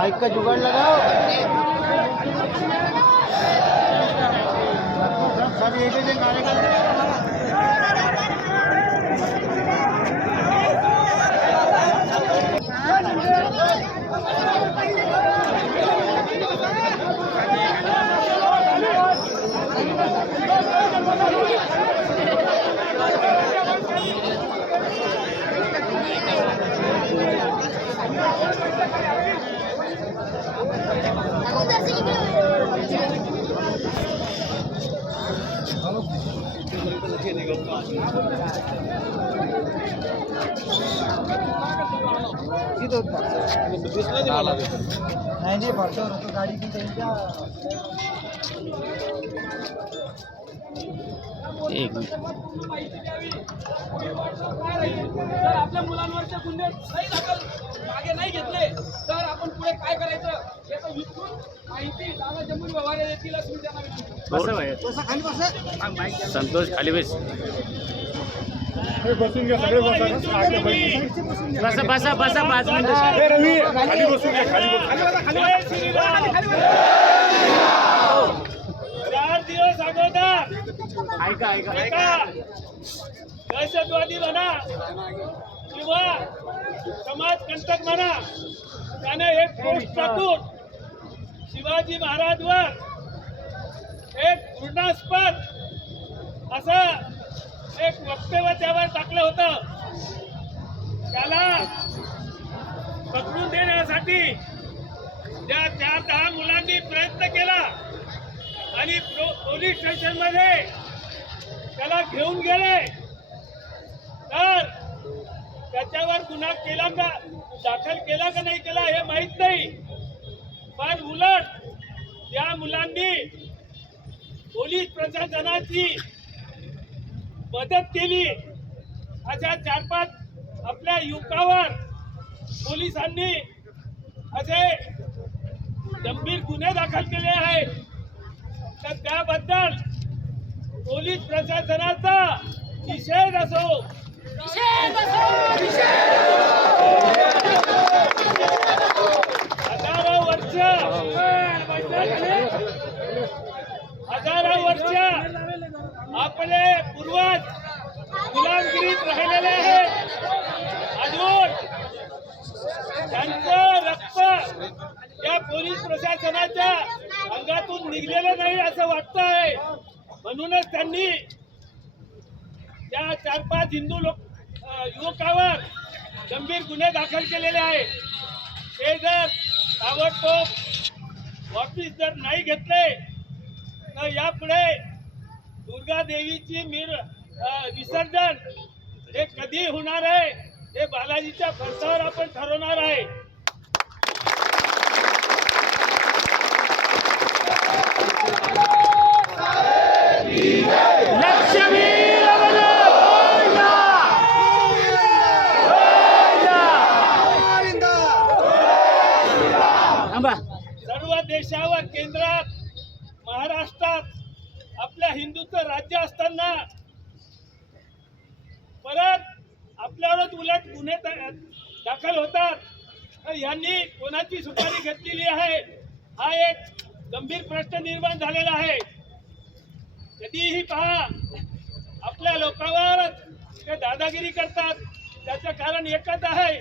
Mic का जुगाड़ लगाओ। सब एक कार्यक्रम नाही नाही फक्त गाडी की त्यांच्या एक आपल्या मुलांवरचे गुन्हे नाही दाखल मागे नाही घेतले. तर आपण पुढे काय करायचं याचं विस्तृत संतोष खाली बस. बसून घ्या सगळे बसा. बसा. बसा बसा पाच मिनिटं. खाली बसून घ्या खाली. चार दिवस अगोदर. ऐका ऐका. दहशतवादी म्हणा किंवा समाज कंटक म्हणा त्याने एक पोस्ट टाकून शिवाजी महाराजवर एक घृणास्पद असं एक वक्तव्य त्यावर टाकलं होतं. त्याला पकडून देण्यासाठी ज्या चार दहा मुलांनी प्रयत्न केला आणि पोलीस स्टेशनमध्ये त्याला घेऊन गेले तर त्याच्यावर गुन्हा केला का दाखल केला का नाही केला हे माहीत नाही. पण उलट त्या मुलांनी पोलीस प्रशासनाची मदत केली. अशा चार पाच आपल्या युवकावर पोलिसांनी असे गंभीर गुन्हे दाखल केले आहेत. तर त्याबद्दल पोलीस प्रशासनाचा निषेध असो हजारो वर्ष हजारो वर्ष आपले पूर्वज गुलामगिरीत राहिलेले आहेत. अजून त्यांचं रक्त या पोलीस प्रशासनाच्या अंगातून निघलेलं नाही असं वाटतं आहे म्हणूनच त्यांनी त्या चार पाच हिंदू लोक युवकावर गंभीर गुन्हे दाखल केलेले आहेत. ते जर ताबडतोब वापिस जर नाही घेतले तर यापुढे दुर्गा देवीची मिर विसर्जन हे कधी होणार आहे? हे बालाजीच्या फरसावर आपण ठरवणार आहे लक्ष्मी रमण थांबा सर्व देशावर केंद्रात महाराष्ट्रात आपल्या हिंदूचं राज्य असताना परत आपल्यावरच उलट गुन्हे दा- दाखल होतात तर यांनी कोणाची सुपारी घेतलेली आहे. हा एक गंभीर प्रश्न निर्माण झालेला आहे. कधीही पहा आपल्या लोकांवरच ते दादागिरी करतात. त्याचं कारण एकच आहे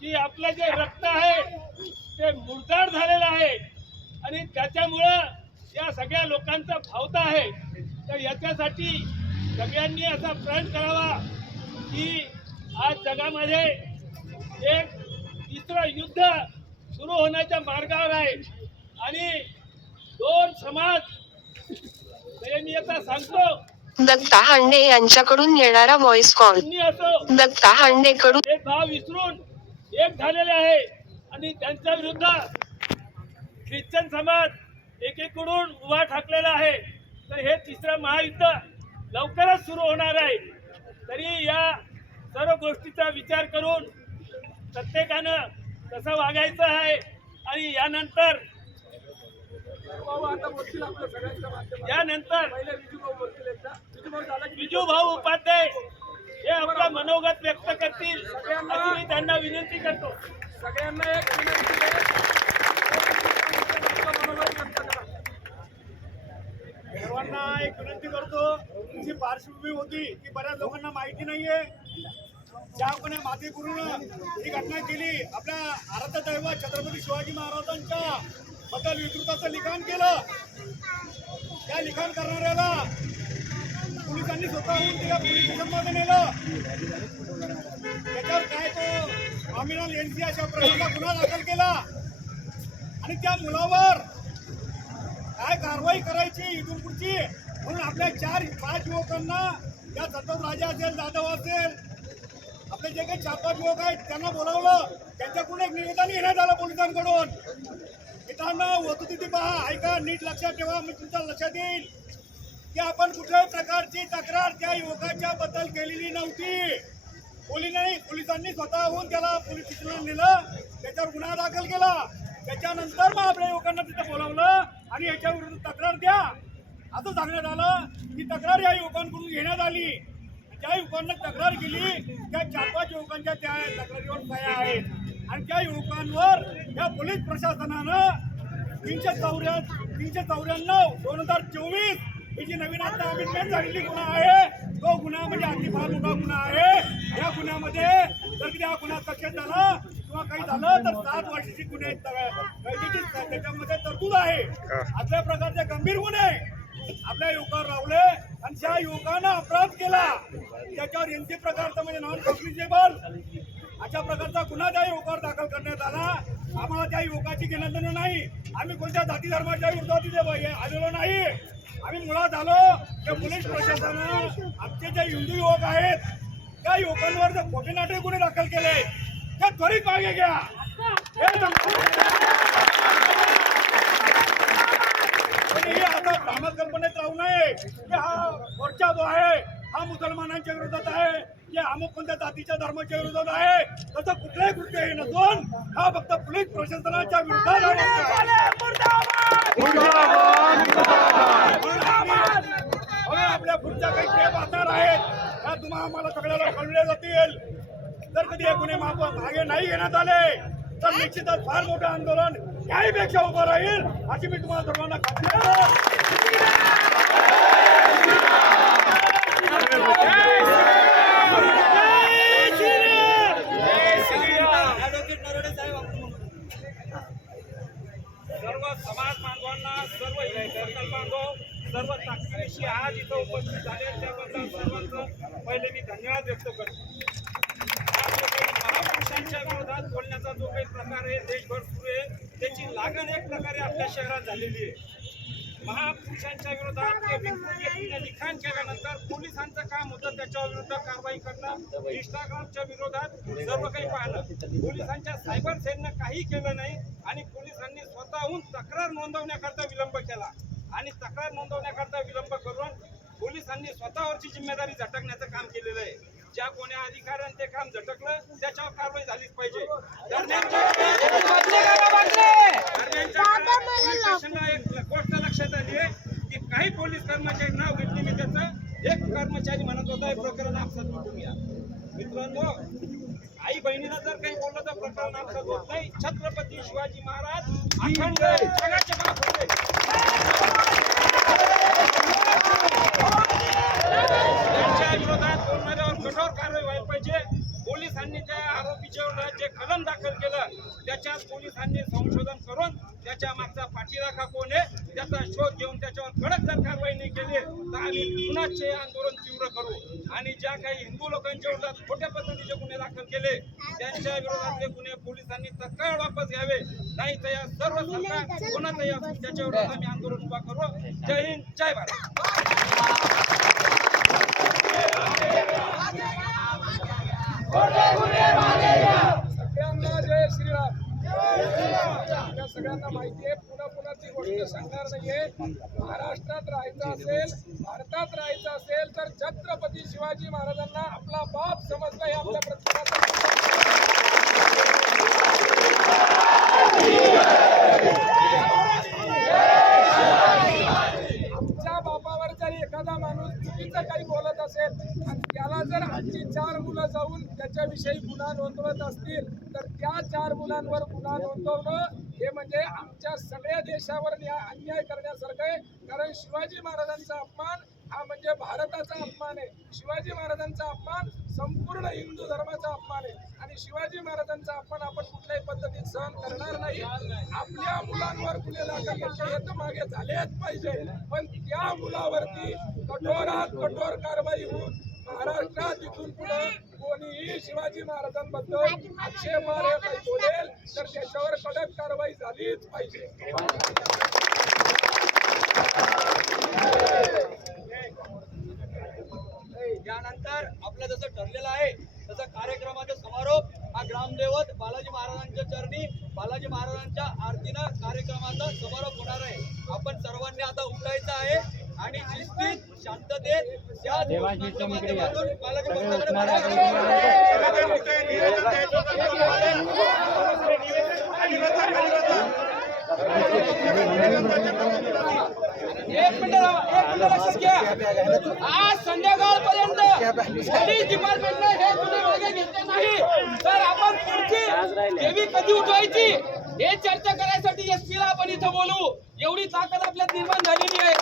की आपलं जे रक्त आहे ते मुरदार झालेलं आहे. आणि त्याच्यामुळं या सगळ्या लोकांचा भावता आहे. तर याच्यासाठी सगळ्यांनी असा प्रयत्न करावा की आज जगामध्ये एक तिसरं युद्ध सुरू होण्याच्या मार्गावर आहे. आणि दोन समाज म्हणजे मी आता सांगतो दत्ता हांडे यांच्याकडून येणारा व्हॉइस कॉल दत्ता हांडेकडून ते भाव विसरून एक झालेले आहे. आणि त्यांच्या विरुद्ध ख्रिश्चन समाज एकीकडून उभा ठाकलेला आहे. तर हे तिसरं महायुद्ध लवकरच सुरू होणार आहे. तरी या सर्व गोष्टीचा विचार करून प्रत्येकानं कसं वागायचं आहे? आणि यानंतर यानंतर विजू भाऊ उपाध्याय हे आपला मनोगत व्यक्त करतील अशी मी त्यांना विनंती करतो. सगळ्यांना एक विनंती सर्वांना एक विनंती करतो. तुमची पार्श्वभूमी होती की बऱ्याच लोकांना माहिती नाहीये. ज्या कोणी माती करून ही घटना केली आपल्या आराध्य दैवत छत्रपती शिवाजी महाराजांच्या बद्दल विकृताचं लिखाण केलं. त्या लिखाण करणाऱ्याला पोलिसांनी स्वतःहून तिला पोलीस स्टेशनमध्ये नेलं. त्याच्यावर काय तो नॉमिनल एनसी अशा प्रकारचा गुन्हा दाखल केला. आणि त्या मुलावर काय कारवाई करायची इथून पुढची? म्हणून आपल्या चार पाच युवकांना या सतत राजा असेल जाधव असेल आपले जे काही चार पाच लोक आहेत त्यांना बोलावलं. त्यांच्याकडून एक निवेदन येण्यात आलं पोलिसांकडून. मित्रांनो वस्तुस्थिती पहा. ऐका नीट लक्षात ठेवा. मी तुमच्या लक्षात येईल की आपण कुठल्याही प्रकारची तक्रार त्या युवकाच्या बद्दल केलेली नव्हती. पोलिसांनी पोलिसांनी स्वतःहून त्याला पोलीस स्टेशनला नेलं. त्याच्यावर गुन्हा दाखल केला. त्याच्यानंतर मग आपल्या युवकांना तिथं बोलावलं आणि याच्याविरुद्ध तक्रार द्या. असं सांगण्यात आलं की तक्रार या युवकांकडून घेण्यात आली. ज्या युवकांना तक्रार केली त्या चार पाच युवकांच्या त्या तक्रारीवर सह्या आहेत. आणि त्या युवकांवर या पोलीस प्रशासनानं तीनशे चौऱ्या तीनशे चौऱ्याण्णव दोन हजार चोवीस ही जी नवीन आता अमेंडमेंट झालेली गुन्हा आहे तो गुन्हा म्हणजे अति फार मोठा गुन्हा आहे. या गुन्ह्यामध्ये जर कधी हा गुन्हा सक्षम झाला किंवा काही झालं तर सात वर्षाची गुन्हे कैदेची त्याच्यामध्ये तरतूद आहे. अशा प्रकारचे गंभीर गुन्हे आपल्या युवकावर लावले. आणि त्या युवकानं अपराध केला त्याच्यावर एनसी प्रकारचा म्हणजे नॉन कॉग्निजेबल. अशा प्रकारचा गुन्हा त्या युवकावर दाखल करण्यात आला. आम्हाला त्या युवकाची घेणं नाही. आम्ही कोणत्या जाती धर्माच्या विरोधात तिथे आलेलो नाही. आम्ही मुळात आलो त्या पोलीस प्रशासनानं. आमचे जे हिंदू युवक आहेत त्या युवकांवर जे खोटे गुन्हे दाखल केले ते त्वरित मागे घ्या. कोणीही आता भ्रामक कल्पनेत राहू नये की हा मोर्चा जो आहे हा मुसलमानांच्या विरोधात आहे की अमुक कोणत्या जातीच्या धर्माच्या विरोधात आहे तसं कुठलंही कृत्य हे नसून हा फक्त पोलीस प्रशासनाच्या विरोधात आहे. आपल्या पुढच्या काही स्टेप असणार आहेत त्या तुम्हाला आम्हाला सगळ्याला कळले जातील जर कधी हे गुन्हे मागे नाही घेण्यात आले तर निश्चितच फार मोठं आंदोलन याहीपेक्षा उभं राहील अशी मी तुम्हाला सर्वांना खात्री सर्व समाज बांधवांना सर्व हिंदू बांधव सर्व ताकदीशी आज इथं उपस्थित झाले त्याबद्दल सर्वांचं पहिले मी धन्यवाद व्यक्त करतो. महापुरुषांच्या विरोधात बोलण्याचा जो काही प्रकार आहे देशभर लागण एक प्रकारे आपल्या शहरात झालेली आहे. महापुरुषांच्या विरोधात लिखाण केल्यानंतर पोलिसांचं काम होतं त्याच्या विरुद्ध कारवाई करणं इंस्टाग्रामच्या विरोधात सर्व काही पाहणं. पोलिसांच्या सायबर सेलनं काही केलं नाही आणि पोलिसांनी स्वतःहून तक्रार नोंदवण्याकरता विलंब केला. आणि तक्रार नोंदवण्याकरता विलंब करून पोलिसांनी स्वतःवरची जिम्मेदारी झटकण्याचं काम केलेलं आहे. ज्या कोण्या अधिकाऱ्यांनी ते काम झटकलं त्याच्यावर कारवाई झालीच पाहिजे दरम्यानच्या दरम्यानच्या काळात पोलीस स्टेशनला एक गोष्ट लक्षात आली आहे की काही पोलीस कर्मचारी नाव घेतले मी त्याचं. एक कर्मचारी म्हणत होता हे प्रकरण आपसात मिटून घ्या मित्रांनो आई बहिणीला जर काही बोललं तर प्रकरण आपसात होत नाही. छत्रपती शिवाजी महाराज अखंड जगाचे बाप होते त्यांच्या विरोधात बोलणाऱ्यावर कठोर कारवाई व्हायला पाहिजे. पोलिसांनी त्या आरोपीच्या जे कलम दाखल केलं त्याच्यात पोलिसांनी संशोधन करून त्याच्या मागचा पाठीराखा कोण आहे त्याचा शोध घेऊन त्याच्यावर कडक जर कारवाई नाही केली तर आम्ही पुन्हाचे आंदोलन तीव्र करू? आणि ज्या काही हिंदू लोकांच्या विरोधात खोट्या पद्धतीचे गुन्हे दाखल केले त्यांच्या विरोधातले गुन्हे पोलिसांनी तत्काळ वापस घ्यावे. नाही तर या सर्व सरकार कोणाचाही असो त्याच्या विरोधात आम्ही आंदोलन उभा करू. जय हिंद जय भारत सगळ्यांना जय श्रीराम आपल्या सगळ्यांना माहिती आहे पुन्हा पुन्हा ती गोष्ट सांगणार नाहीये. महाराष्ट्रात राहायचं असेल भारतात राहायचं असेल तर छत्रपती शिवाजी महाराजांना आपला बाप समजणं हे आपल्या प्रत्येकाचं आमच्या बापावर जर एखादा माणूस काही बोलत असेल आणि त्याला जर आमची चार मुलं जाऊन त्याच्याविषयी गुन्हा नोंदवत असतील तर त्या चार मुलांवर गुन्हा नोंदवणं हे म्हणजे आमच्या सगळ्या देशावर अन्याय करण्यासारखं आहे. कारण शिवाजी महाराजांचा अपमान हा म्हणजे भारताचा अपमान आहे. शिवाजी महाराजांचा अपमान संपूर्ण हिंदू धर्माचा अपमान आहे. आणि शिवाजी महाराजांचा अपमान आपण कुठल्याही पद्धतीत सहन करणार नाही. आपल्या मुलांवर गुन्हे दाखल केले हे तर मागे झालेच पाहिजे. पण त्या मुलावरती कठोरात कठोर कारवाई होऊन महाराष्ट्रात इथून पुढे कोणीही शिवाजी महाराजांबद्दल आक्षेपार्ह काही बोलेल तर त्याच्यावर कडक कारवाई झालीच पाहिजे. यानंतर आपलं जसं ठरलेलं आहे तसं कार्यक्रमाचा समारोप हा ग्रामदेवत बालाजी महाराजांच्या चरणी बालाजी महाराजांच्या आरतीनं कार्यक्रमाचा समारोप होणार आहे. आपण सर्वांनी आता उठायचं आहे आणि शिस्तीत शांततेत घोषणाच्या माध्यमातून बालाजी महाराजांकडे एक मिनिट आज संध्याकाळपर्यंत पोलीस डिपार्टमेंटने हे गुन्हे मागे घेतले नाही. तर आपण पुढची देवी कधी उठवायची? हे चर्चा करायसाठी एस ला आपण इथं बोलू. एवढी ताकद आपल्यात निर्माण झालेली आहे.